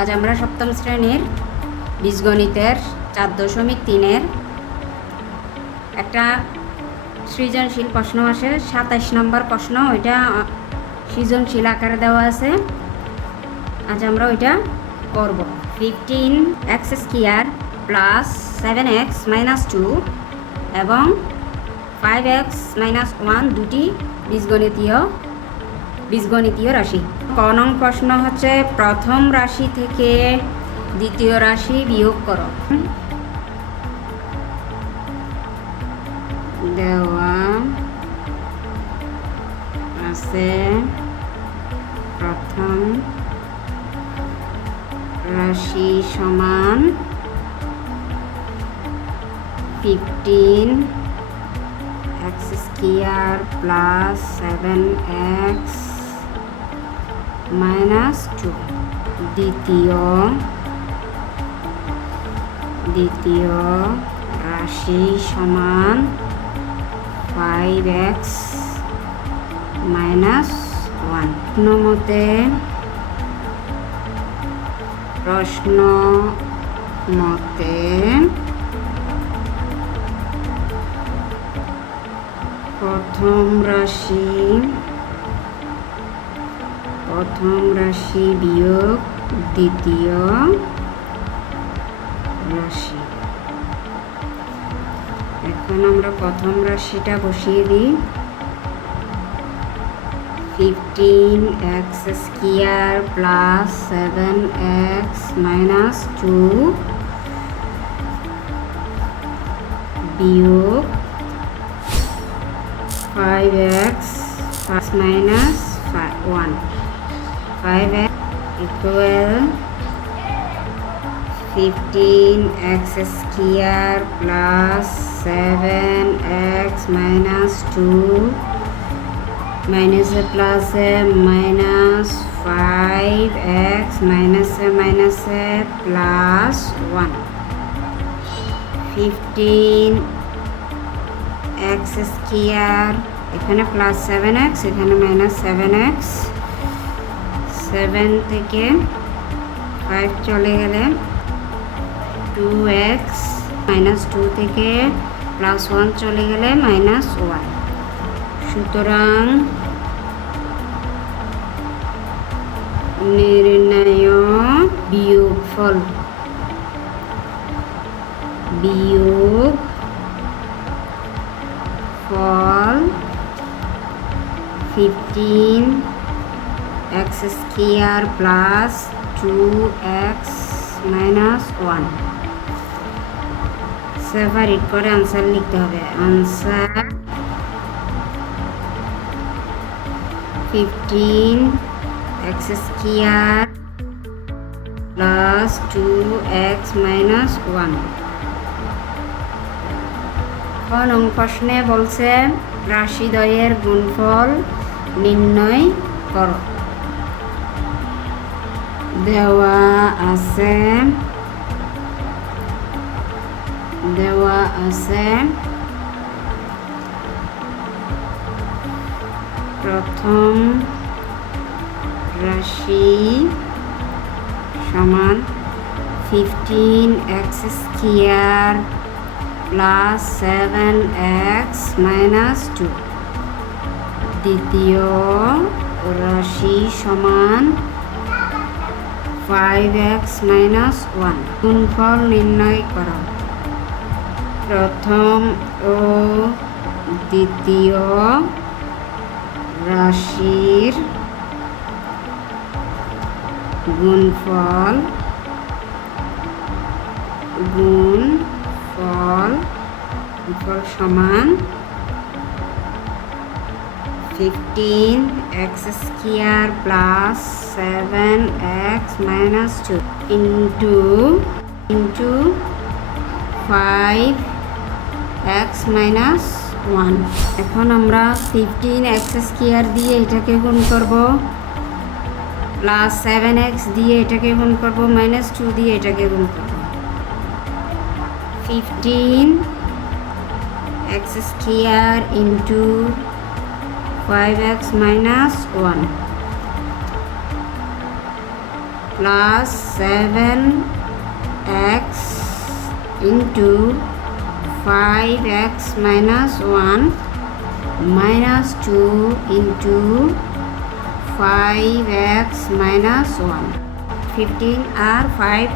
আজ আমরা সপ্তম শ্রেণীর বীজগণিতের 4.3-এর একটা সৃজনশীল প্রশ্ন আসে 27 নম্বর প্রশ্ন। ওইটা সৃজনশীল আকারে দেওয়া আছে। আজ আমরা ওইটা করব। 15x square plus 7x minus 2 এবং 5x মাইনাস 1 দুটি বীজগণিতীয় রাশি। ক নং প্রশ্ন হচ্ছে প্রথম রাশি থেকে দ্বিতীয় রাশি বিয়োগ করো। দেওয়া আছে প্রথম রাশি সমান 15x square plus 7x minus 2। দ্বিতীয় রাশি সমান 5x মাইনাস 1। প্রশ্ন মতে প্রথম রাশি বিয়োগ দ্বিতীয় রাশি। এখন আমরা প্রথম রাশিটা বসিয়ে দিই। 15x square plus 7x minus 2 বিয়োগ 5x minus 1। 5x equal 15x square plus 7x minus 2 minus plus minus 5x minus plus 1। 15x square এখানে প্লাস 7x এখানে মাইনাস 7x। 7 থেকে 5 চলে গেলে 2x মাইনাস 2 থেকে প্লাস 1 চলে গেলে মাইনাস 1। সুতরাং নির্ণয় বিয়োগফল 15x square plus 2x minus 1। Separate করে আনসার লিখতে হবে। Answer 15x square plus 2x minus 1। খ নং প্রশ্নে বলছে রাশিদ্বয়ের গুণফল নির্ণয় করো। দেওয়া আছে প্রথম রাশি সমান 15x square plus 7x minus 2। দ্বিতীয় রাশি সমান 5x মাইনাস 1। গুণফল নির্ণয় করো। প্রথম ও দ্বিতীয় রাশির গুণফল সমান 15x square plus 7x minus 2 into 5x minus 1। এখন আমরা 15x স্কয়ার দিয়ে এটাকে গুণ করব, প্লাস 7x দিয়ে এটাকে গুণ করব, মাইনাস 2 দিয়ে এটাকে গুণ করব। 15x square into 5x minus 1 plus 7x into 5x minus 1 minus 2 into 5x minus 1 15 আর 5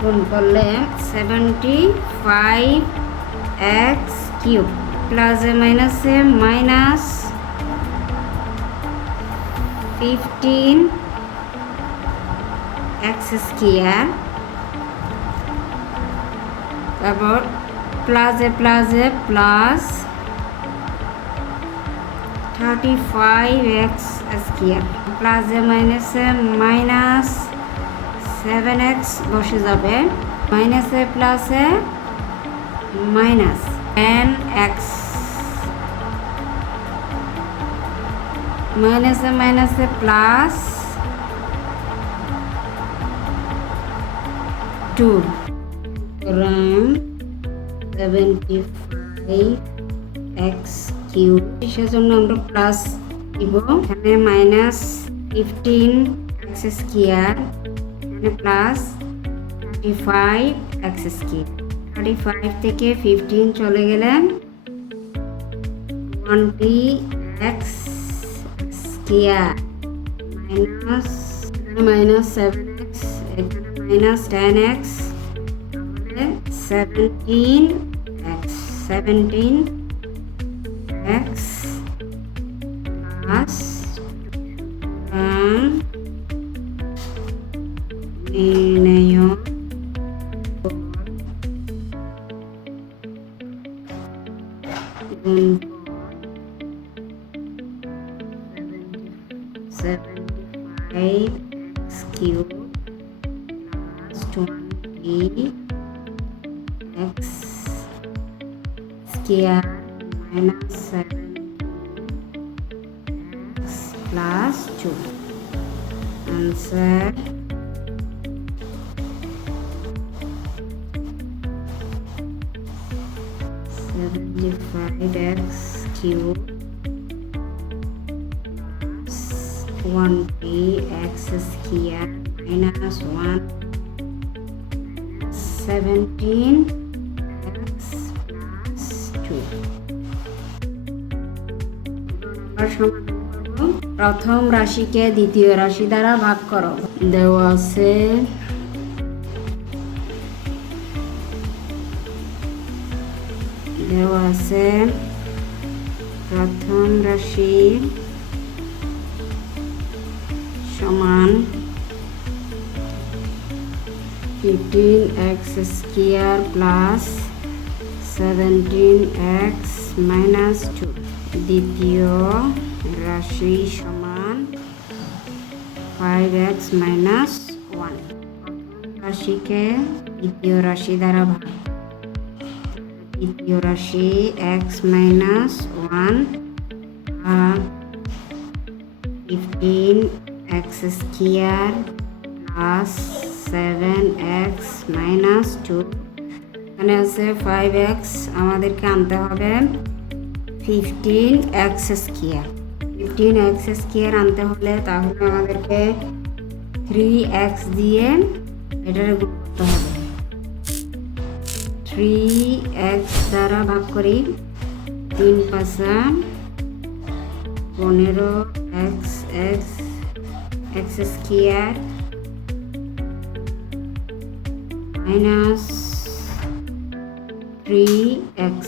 গুণ করলে 75x কিউব প্লাসে মাইনাসে মাইনাস 15x স্কয়ার, তারপর প্লাসে প্লাসে প্লাস 35x স্কয়ার, প্লাসে মাইনাসে মাইনাস 7x বসে যাবে, মাইনাসে প্লাসে মাইনাস 10x, মাইনাসে মাইনাসে প্লাস 2 75x কিউব। সেজন্য আমরা প্লাস দিব, এখানে মাইনাস 15x স্কয়ার, এখানে প্লাস 35x স্কয়ার। 35 থেকে 15 চলে গেলে 20x স্কয়ার মাইনাস, এখানে মাইনাস 7x, এখানে মাইনাস 10x, তাহলে 17x প্লাস নির্ণয় গুণ 75x cube plus 20x square minus 7x plus 2। Answer 75x cube plus 20x square minus 1 17x plus 2। প্রথম রাশিকে দ্বিতীয় রাশি দ্বারা ভাগ করো। দেওয়া আছে প্রথম রাশি সমান 15x square plus 17x minus 2। দ্বিতীয় রাশি সমান 5x মাইনাস 1। রাশিকে দ্বিতীয় রাশি দ্বারা ভাগ, দ্বিতীয় রাশি x মাইনাস 1 আর 15x square plus 7x minus 2। এখানে আছে 5x, আমাদেরকে আনতে হবে 15x স্কয়ার। 15x স্কয়ার আনতে হলে তাহলে আমাদেরকে 3x দিয়ে এটার গুণ করতে হবে। 3x দ্বারা ভাগ করি, 3 পাঁচা 15x x square minus 3x,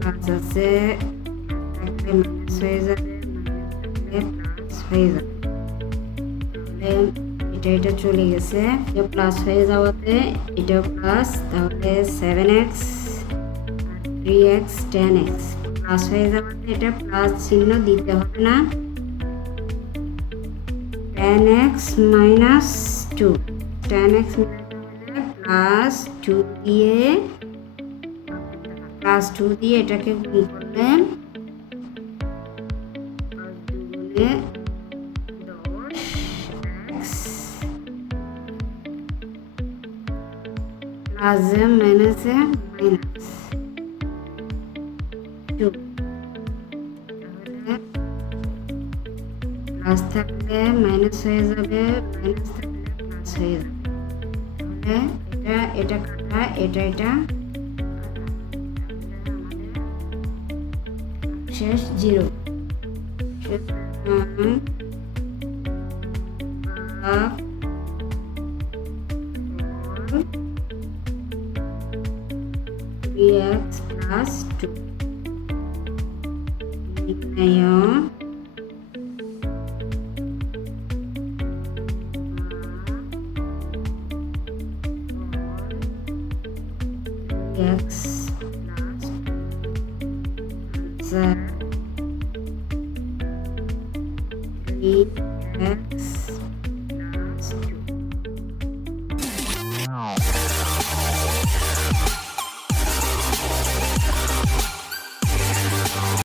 plus আছে মাইনাস হয়ে যাবে, প্লাস হয়ে যাবে, এটা চলে গেছে, প্লাস হয়ে যাওয়াতে এটা প্লাস, তাহলে 7x 3x 10x প্লাস হয়ে যাওয়াতে এটা প্লাস চিহ্ন দিতে হবে না, 10x মাইনাস 2, 10x প্লাস 2 দিয়ে এটাকে গুণ করলে 10x প্লাস মাইনাস মাইনাস 2, তাহলে প্লাস থাকলে মাইনাস হয়ে যাবে, মাইনাস থাকলে প্লাস হয়ে যাবে। তাহলে এটা কাটা, এটা শেষ 0। x plus 2 নির্ণয় x plus 3x